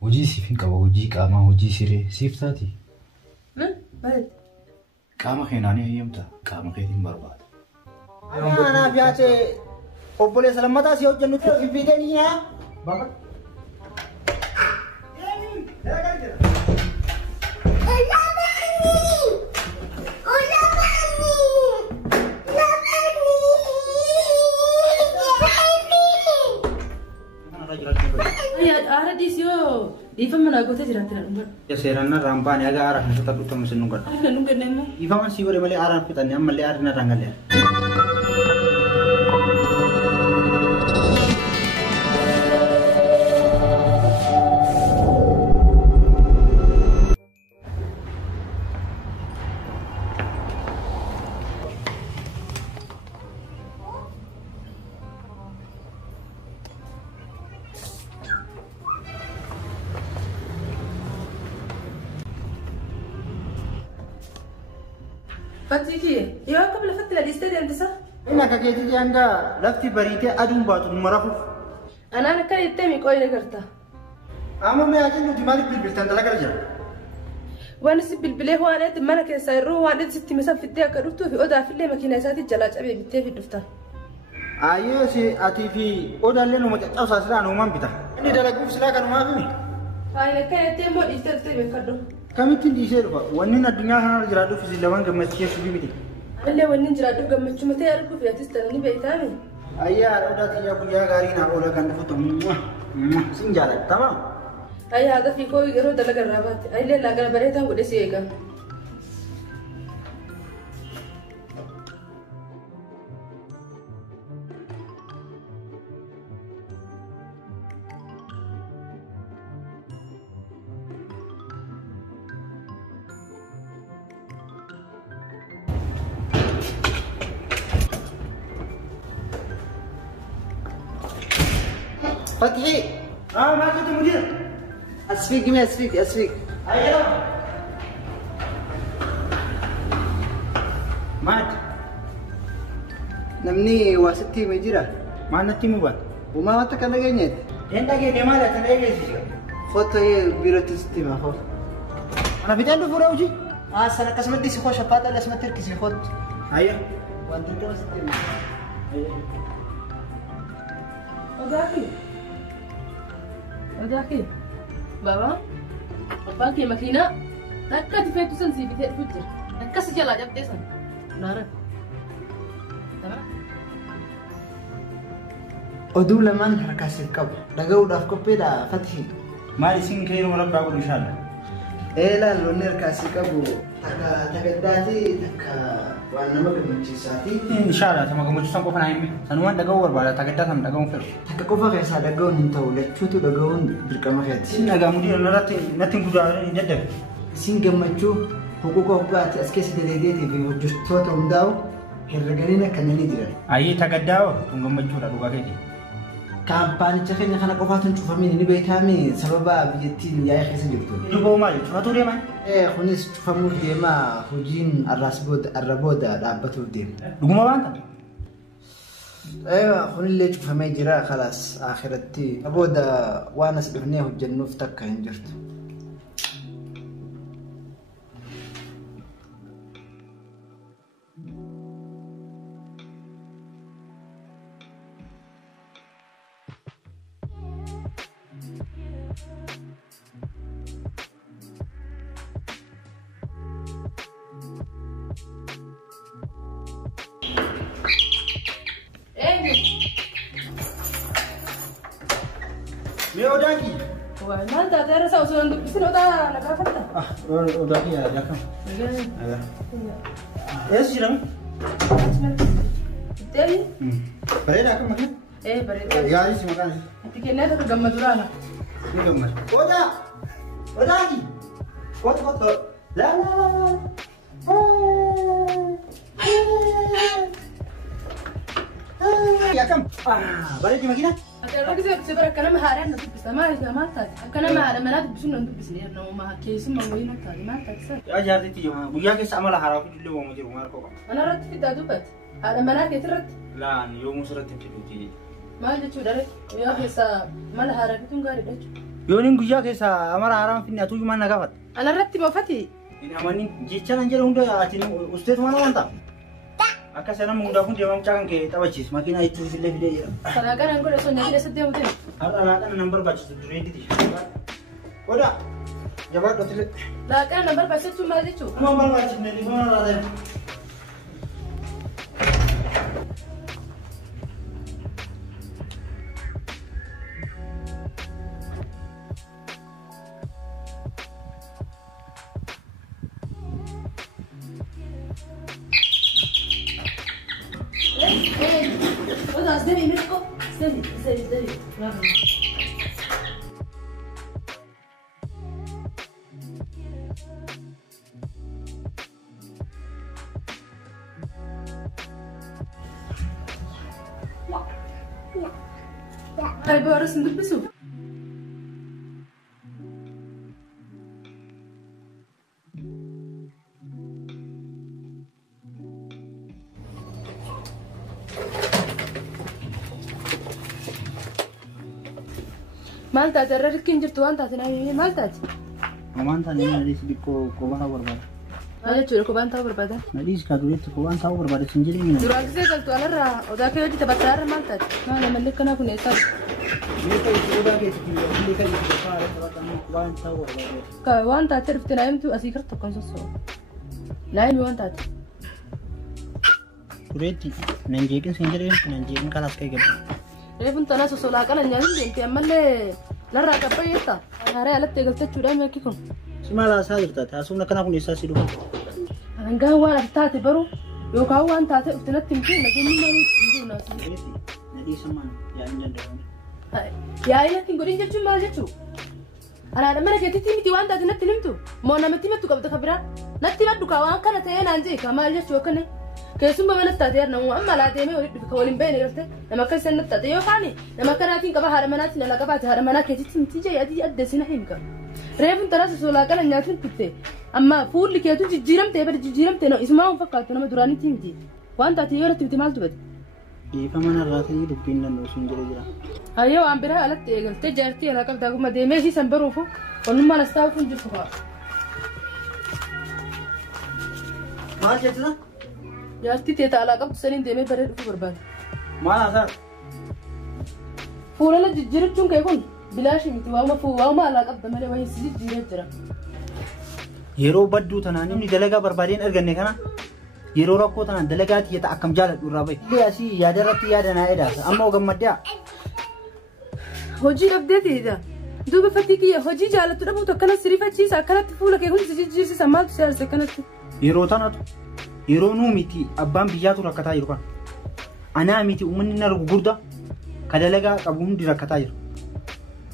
وجي سيفين كوا وجي كاما وجي سيري سيفتاتي بعد كاما خيناني هيمتا كاما خيتين برباد أنا بياتي أبولي سلامتا سيو جنوتي في فيديني يا بابا Ifamana gote jirantira number. Ya serana rampani aga arah nasa tapi kamu seneng kan? Ada nunggu nemu. Ifaman sih boleh meli arah kita ni, am meli arah na rangal ya. Fatiki, ya قبل فترة الاستاديوم ده صح؟ Ina kaketi janga lafti barite adum batu marafu. أنا كاي تامي كوي نقرته. Ama me aja nu dimari bil tandala kerja. وأنا سب البليه هو أنا تمنا كده سيروه وأنا ست مثلا في الدنيا كروتو في أوضة في اللي ماكينة ساتي جلاد أبي بتيه في الدفتر. Ayo si ati fi oda leno mo tau sasra no man bita. Ini dalam guf silakan ma fi. هاي كاي تامو الاستاديوم بكرده. Kamitin di sel fa wani na dunya hanar jiradu fi zilawan ga masiya su bibiti. اللي ونين جرادو قام تشوف متى يعرفوا فيها تستنى بيتامي. Ayya oda tiya buya gari na oda kan foto sinjala tamam. هاي هذا في كوي غيره ده لقرابات. هاي اللي لاقى بريتها وده سيجا. فتحي ما كنت مدير اسفيك ما اسفيك ايوه مات نمني وستي مجرى ما نتي مبات وما واتك انا جنيت انت جاي ما لا تلاقي فوتو بيروتستي ما خو انا بيتندو فروجي سنه كسمت دي سخو شفاته لا اسمت تركي سخوت ايوه وانت توستي ايوه وذاكي بابا أباكي ماكينة تكا تفيتو سنسي بتاع فجر تكا سجل عجب تسن نارا تمام ودول لمن حركاس الكب لقوا داف كوبيدا فتحي ما يسين كير مربع أقول إن شاء الله لا لونير كاس الكب تكا تكداتي تكا وانا ما قد مجلساتي إن شاء الله تما كم تسمع كفنا يمي سنوان دعوة ولا تكتة ثم دعوة فير تكا كوفا كيسا دعوة ننتو لتشوتو دعوة بركما خيات سين أجا مدير ناتين كودا ندب سين جمعتشو حقوق أوقات أسكيس دليديتي في وجستوتو مداو هالرجالين كانوا يدرون أيه تكداو تونغم بجورا دوكا كذي كامباني تخيل خنا قفاتن شوفامين إني بيتامي سببا بيجتين يا أخي سجبتو دوبو مالي شو هتوري مان خنيس شوفامو ديما خجين الرابودا دابتو ديم دوما بانتا ايوه خلي اللي شوفامي جرا خلاص آخرتي أبودا وانا سبحنيه الجنوف تكا هنجرت ميو دانكي ما أنت ترى سو سو عندك بس نودا نكافته ودانكي يا جاكم إيش جرام تاني بريدا كم مكان بريد يا ريس مكان تكلنا تكمل دورانا نكمل ودانكي كوت لا يا كم بريد مكينة أكلمك زي بسبر كلام هارين بس ما تاد كلام هارين ما نادي بسون ندو بس نير نو ما كيس ما وين تاد ما تاد سر يا جارتي تيجي ويا كيس عمل حرام في اللي هو مجرم ماركو أنا رد في دادوبت هذا ما نادي ترد لا يوم سرت تيجي ما جت شو درت ويا كيس ما له هارين تون غاري بس Yooniin guyyaa keessa amara haaraan finne atuyyuu maan na gaafata. Ana irratti moofati. Namni jecha nan jedhu hunda ati usteetu mana wanta. Akka sanam hundaa kun deemamu caakan kee taphachiis makiinaa itti fillee fidee jira. Karaa garaan godhe sonne fidee saddeet mutin. Har'a laaqana nan barbaachisu duree diti. Odaa jabaa dhotile. Laaqana nan barbaachisu maal jechuudha? Kuma barbaachisne dhiifama laata. Oda asdemi Mirko. Asdemi. Bravo. Ay bu arasın dıpısı. Maal taate irra rikkiin jirtu waan taate naa maal taate? Amaan taane nadhiis bikkoo qobaa barbaada. Maal jechuudha qobaan ta'uu barbaada? Nadhiis kaatureetti qobaan ta'uu barbaada sin jedhee mina. Duraan gisee galtu alarraa odaa kee hojii taphataa irra maal taate? Maal amallee kanaa kun eessaa? Meeshaa itti odaa keessatti illee kan itti faara taphatamuu qobaan ta'uu barbaada. Ka waan taate dhufte naa himtu asii kar tokkoon sossoo. Naa himi waan taate? Tureetti nan jeeqin sin jedhee nan jeeqin kalaas kee gabba. Reefun tanaa sosolaa qalan nyaatun deemte ammallee larraa qabbayyeetta. Haaree alatti eegaltachuudhaan meekki kun. Simaal haasaa jirta taasifna kana kun eessaa si dhufa. Hangaan waan ati taate baruu yookaan waan taate dhufte natti himtu nageenyi maanii hin jiru naasi. Nadhiisamaan yaa'in danda'amu. Yaa'in natti hin godhin jechuun maal jechuu? Anaadha mana keetitti miti waan taate natti himtu moo namatti himattu qabda kabiraa natti himadhu kaa waan kana ta'ee naan jee kaa maal jechuu akkana. Keessummaa mana taatee namu amma laa deemee walitti dhufe waliin beene galte nama akka isaan natti taate yookaan nama kanaatiin qaba haadha manaatiin ala qabaate haadha manaa keetitti miti jee adii adda sina himka. Reefun taraa sosolaa qala nyaatuun tutte amma fuulli keetu jijjiiramtee bada jijjiiramtee isumaa hin fakkaattu nama duraanitti miti waan taate yoo natti miti maaltu bade. Dhiifa mana irraatii dubbiin danda'u sun jedhee jira. Hayyoo waan biraa alatti eegaltee jaartii alaa qabdaa kuma deemee siisan baruufu onnummaan as taa'uuf hin jirtu fa'a. Maal jettu? Jaartii teeta alaa qabdu saniin deemee baree dhufuu barbaada. Maal haasaa? Fuulala jijjiirachuun kee kun bilaashii miti waama alaa qabda malee wayii si jijjiiree jira. Yeroo badduu tanaan inni dalagaa barbaadeen arganne kana yeroo rakkoo tanaan dalagaa tiyyata akkam jaaladhu irraa bahe. Illee asii yaada irratti yaada naa edhaasa amma ogammaddaa. Hojii dhabdeetiidha. Duuba fakkii kiyya hojii jaalattu dhabuutu akkanatti sirifachiisa akkanatti fuula kee hundi si jijjiirsiisa maaltu si aarse akkanatti. Yeroo tanatu yeroo nuu miti abbaan biyyaatu rakkataa jiru kan. Anaa miti uummanni na gurgurda ka dalagaa qabu hundi rakkataa jiru.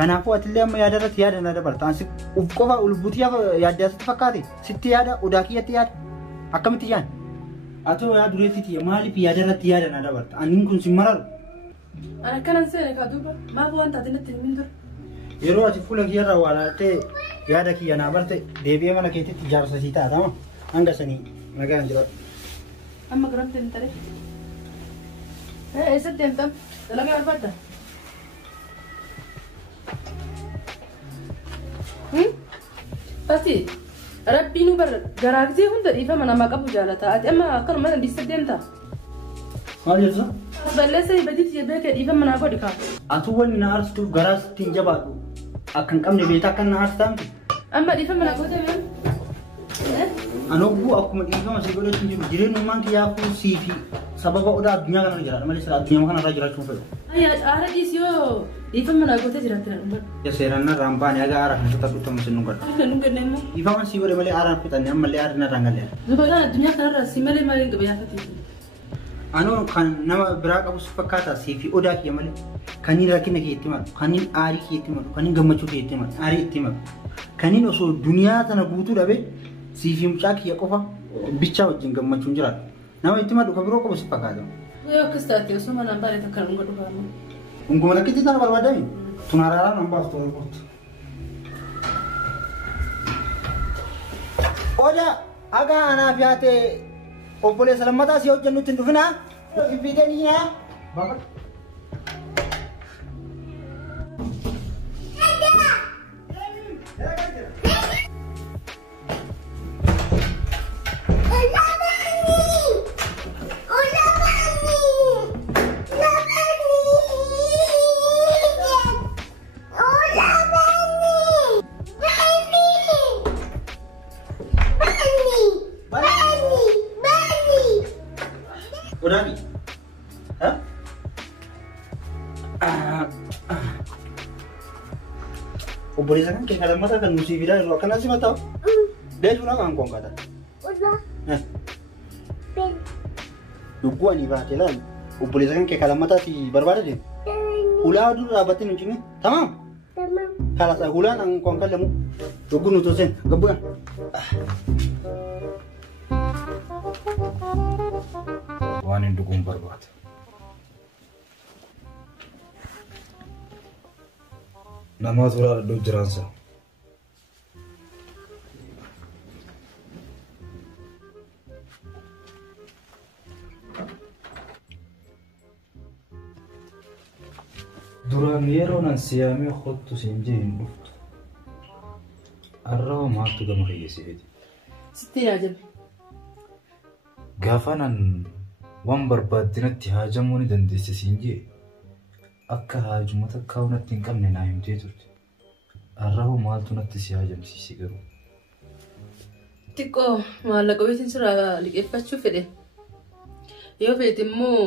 Kanaafuu atillee amma yaada irratti yaada na dabarta. Ansi uf qofa ulbuutii yaaddaa sitti fakkaate sitti yaada odaa kiyyatti yaada akkamitti yaada. Atoo yaa dureetti maaliif yaada irratti yaada na dabarta? Anniin kun si mararu. Ana akkanan seene kaa duuba maaf waan taate natti himin dura. Yeroo ati fuula kiyyarraa waa laaltee yaada kiyya naa barte deebi'ee mana keetitti ijaarsa sii taatama hanga sanii nagaan jira. Amma garamte hin tare. Eessa deemtam? Dalagaa barbaadda? Fati rabbiin garaa gisee hunda dhiifama namaa qabu jaalata. Ati amma akkanuma dhiista deemta? Maal jettu? Balleessa hibatiitti jebbee kee dhiifama naa godhi kaa. Atu wanni na aarstuuf garaa sitti hin jabaadhu. Akka hin qabne beektaa akka na aarstaa miti. Amma dhiifama naa godhe beeku. Anogguu akkuma dhiifama si godhatu jiru jireenyummaan kiyyaafuu sii fi sababa odaa addunyaa kanarra jiraadha malee sira addunyaa kanarra jiraachuu fedhu. Ayyaa aara dhiis yoo dhiifama naa godhe jiraatti na dhumbadhu. Ya seerannaa irraan baane haga aara kan sota dhuttamu sin nungadha. Akka nu ganne immoo. Dhiifama sii godhe malee aaraan fixanne ammallee aarri narraan galee. Duuba kana addunyaa kanarra si malee maaliin qaba yaafatiisu. Anoo kan nama biraa qabu si fakkaata sii fi odaa kiyya malee kaniin rakkina kee itti himadhu kaniin aarii kee itti himadhu kaniin gammachuu kee itti himadhu aarii itti himadhu kaniin osoo duniyaa tana guutuu dhabe sii fi mucaa kiyya qofa bichaa wajjin gammachuun jiraatu nama itti himadhu kan biroo qabu si fakkaata. Yoo akkas taate osoo manaan baane takka nu godhu baanu. Unguma rakkitti tana barbaadami tunaaraaraan nan baaftu walqoortu. Odaa haga anaaf yaate obboleessa lammataa si hojjennutti hin dhufinaa. Fiidanii yaa. Obboleessa kan kee kalammata kan nuti fidaa jiru akkanas mataa. Deesuudha kan konkaata. Lubbuu ani baatee laan obboleessa kan kee kalammataati barbaada deemu. Ulaa dura dhaabbattee nu cinne tamaam. Kalas ulaan ang konkallamu. Lubbuu nu tolseen gabbuudhaan. Waan hin dhuguun barbaada. Nama suuraa dhadhuu jiraansa. Duraan yeroo nan siyaamee hottu siin jee hin dhuftu. Arrawa maattu gama hiyyeessifeti. Sitti yaajabe. Gaafa nan waan barbaaddinatti haajamuu ni dandeesse siin jee akka haajumata akka natti hin qabne naa himtee turte. Arrawa maaltu natti si haajamsiise garuu. Xiqqoo maallaqa weetiin sirraa liqeeffachuu fedhe. Yoo feete immoo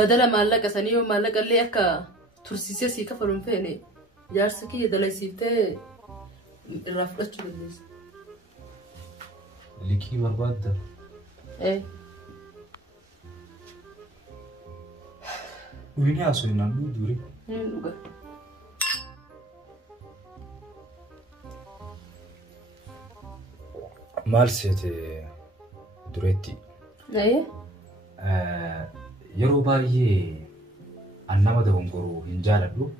badala maallaqa sanii yoo maallaqa illee akka tursiisee sii kafaluun feene jaarsa kiyya dalaysiiftee irraa fudhachuu dandeessa. Liqii barbaadda? Uyini haasoo hin handhuu duri. Dhuga. Maal seete dureetti? Yeroo baay'ee an nama dogongoruu hin jaaladhu.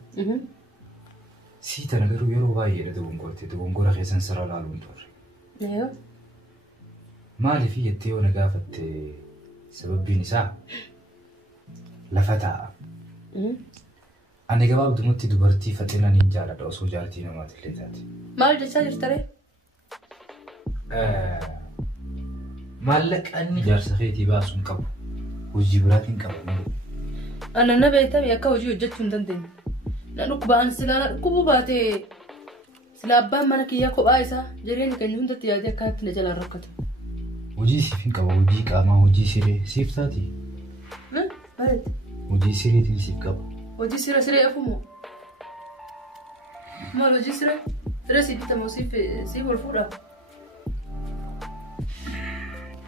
Sii tana garuu yeroo baay'ee dogongorte dogongora keessan sirra laaluun turre. Maaliif jettee yoo na gaafatte sababbiin isaa lafa taa'a. Ani gabaabdumatti dubartii faxinaan hin jaaladha osoo jaaltii namaati illee taate. Maal jechaa jirtare? Maallaqni jaarsa keetii baasuun qabu. Hojii biraatiin qabu. Ana na beekame akka hojii hojjechuu hin dandeenye. Na dhukkubaan silaa na dhukkubuu baatee sila abbaan mana kiyyaa kophaa isaa jireenya keenya hundatti yaadee akkanatti na jalaan rakkatu. Hojii siif hin qaba. Hojii qaamaa, hojii siree siif taati. Maalitti? Hojii sireetiin siif qaba. Hojii siree afumoo? Maal hojii siree? Siree siif bitamoo siif ol fuudhaa?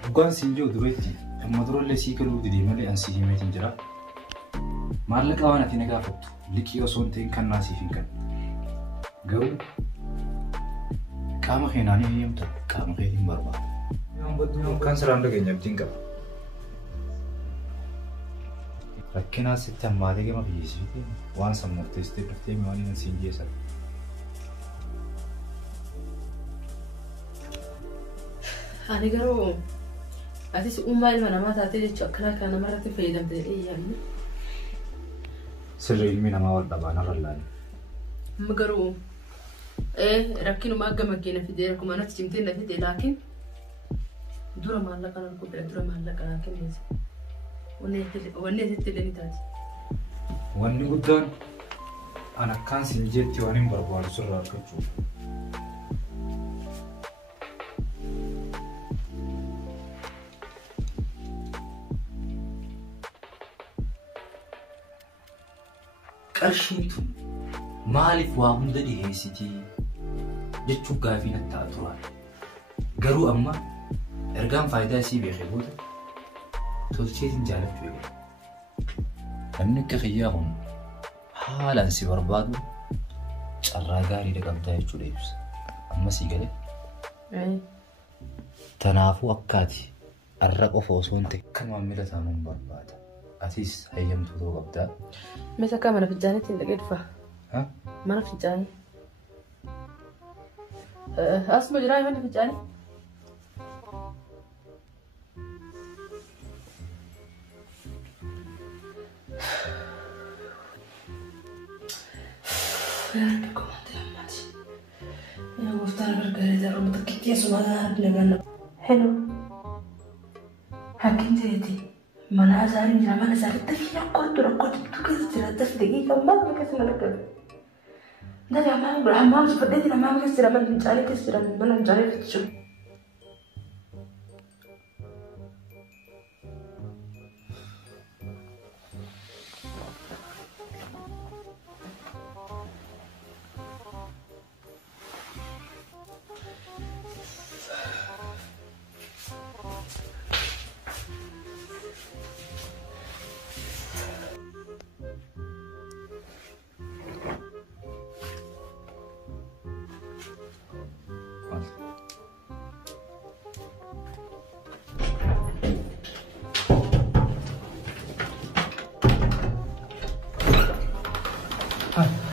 Dhugaan siin jiru dureetti. Amma durallee sii galuu didee malee ansii himeetiin jira. Maallaqa waan ati na gaafattu liqii osoo hin ta'in kannaa siif hin kennu. Garuu qaama keenaan hin eeyyamtu qaama keetiin barbaada. Kan siraan dhageenya abdiin qaba. Rakkinaas sitti hammaatee gama biyyeessiitee waan sammurteessitee dhuftee waan hin siin jeessan. Ani garuu atis uumaa ilma namaa taatee jechuun akkana kan namarratti fayyadamtee eeyyamu. Sirrii ilmi namaa wal dhabaan irra laani. Amma garuu rakkinuma akka maggeena fidee akkuma natti cimtee na fidee laakiin dura maallaqa nan guddaa dura maallaqa naa kenneesi. Wanni asitti illee ni taati. Wanni guddaan an akkaan siin jetti waan hin barbaadu sirraa argachuuf. Qarshiin tun maaliif waa hunda dhiheessitii jechuun gaafii natti ta'a turan. Garuu amma ergaan faayidaa isii beekee booda tolcheetiin jaalachuu eegale. Namni akka kiyyaa kun haalaan si barbaadu carraa gaarii dhaqabdaa jechuudha ibsa. Amma sii galee. Tanaafuu akkaati arra qofa osoo hin ta'e akka maamila taanuun barbaada. Atis hayyamtuu ta'uu qabdaa. Meeshaa akka mana fincaaniitti hin dhaqee dhufa. Mana fincaanii. Asuma jiraa mana fincaanii. Hello. Hakim Teti. Mana azarin zaman azarin tapi aku tu kerja terus lagi kembali ke sana lagi. Dari amal seperti itu amal ke sana mencari ke sana mencari itu.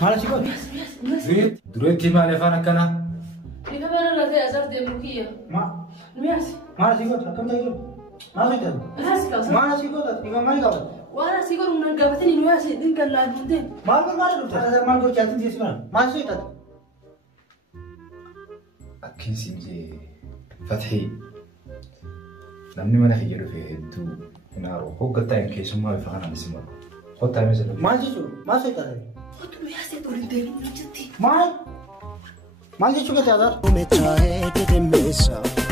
Maal si godhe? Dureetti maal afaan akkanaa? Ika mana lafee asar deemu kiyya. Miyaasi. Maal si godhe? Akkam ta'e jiru? Maal si godhe? Miyaasi kaasa. Maal si godhe? Dhiiga maal qaba? Waan asii godhu nan gaafatanii miyaasi dinkan naa dindee. Maal dhufte? Maal gochaatiin si mana? Maal si godhe? Akkin simjee Fathii namni mana kiyya dhufe hedduu naaroo hoggattaa hin keessummaa bifa kanaan isin malu. Kottaa meeshaa dhufe. Maal jechuudha? Maal si godhe? Otu miyaasi dhooliin deebiin hojjetti. Maal? Maal jechuudha taataar? Me trae de mesa.